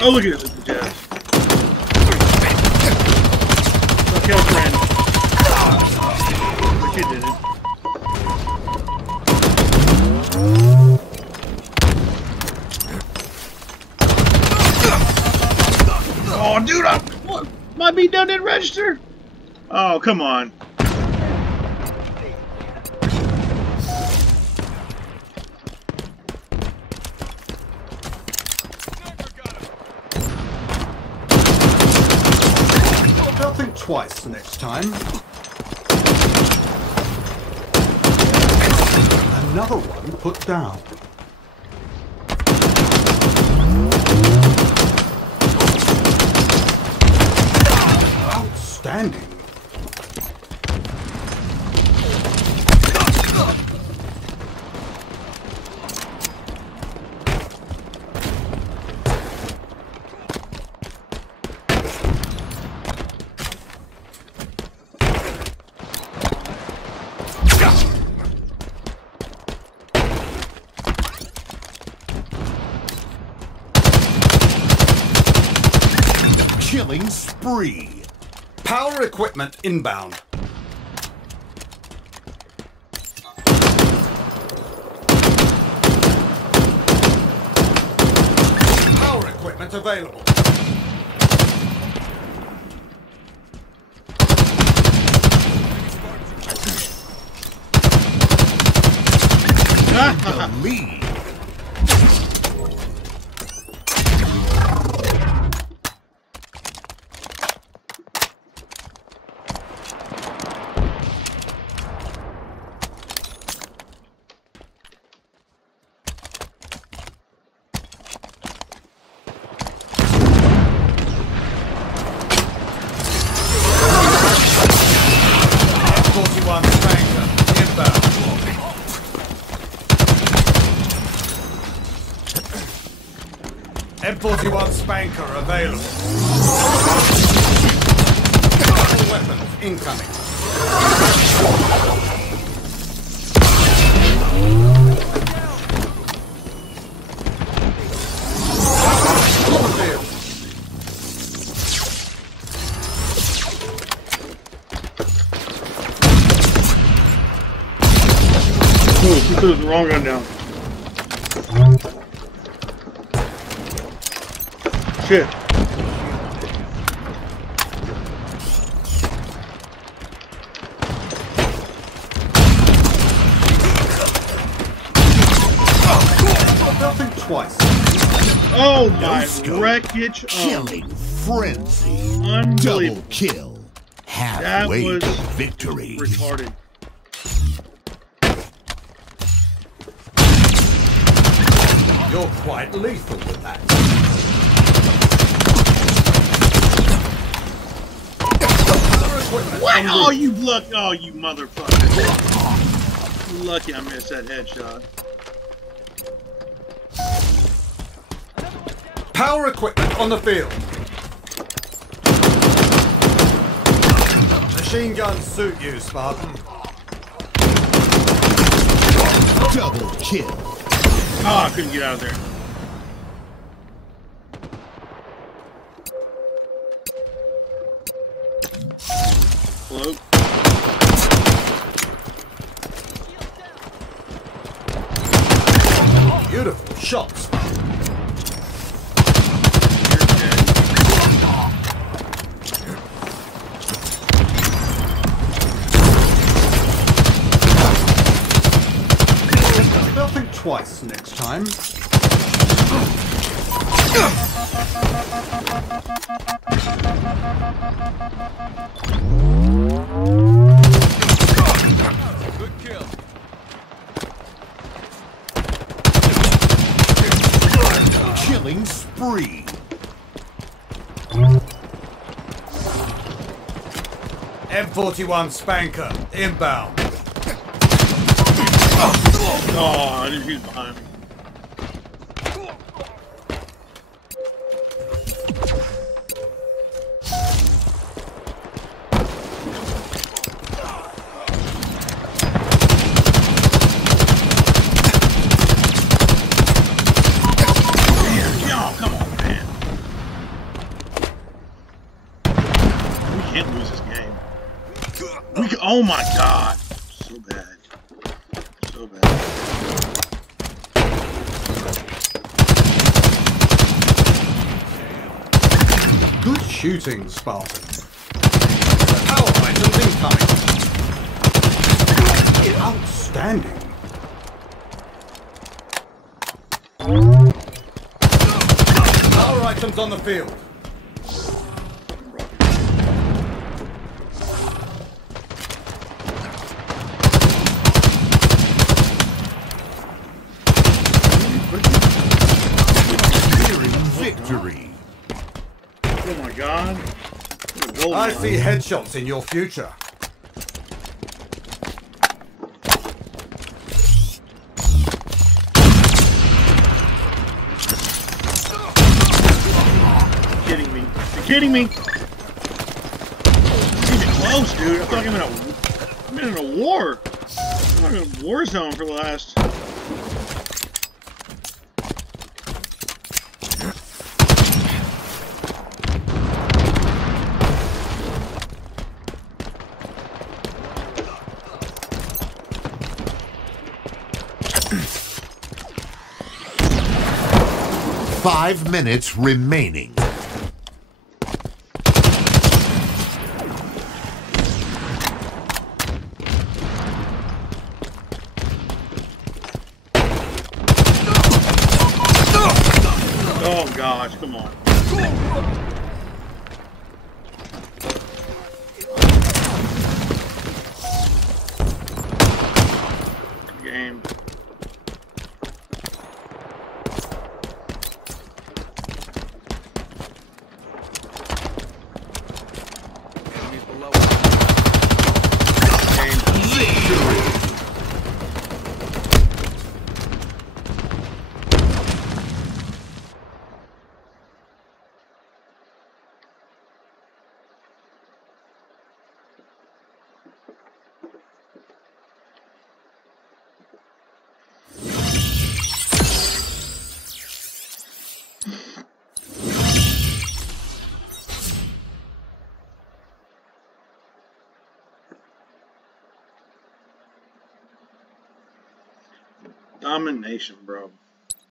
Oh, look at this, Jazz. Don't kill friend. But you did it. Oh, dude, what? My beat down didn't register. Oh, come on. I'll think twice the next time. Another one put down. Outstanding. Killing spree. Power equipment inbound. Power equipment available. The lead. M41 Spanker available. All weapons incoming. Oh, she put the wrong gun down. Shit. I'll think twice. Oh my wreckage! Killing frenzy. Unbelievable. Double kill. Halfway That was to victory. retarded. You're quite lethal with that. What? Oh, you luck! Oh, you motherfucker! Lucky I missed that headshot. Power equipment on the field. Machine guns suit you, Spartan. Double kill. Oh, I couldn't get out of there. Hello? Beautiful shots. They'll think twice next time. Good kill. Killing spree. M41 Spanker inbound. Oh, I didn't use behind me. Oh, come on, man. Oh my god. So bad. So bad. Good shooting, Spartan. Power items incoming. Outstanding. Power items on the field. Victory. Oh my god. I see headshots in your future. You're kidding me. You're kidding me. It's even close, dude. I feel like I'm in a war. I'm in a war zone for the last. 5 minutes remaining. Oh gosh, come on. Game. Domination, bro.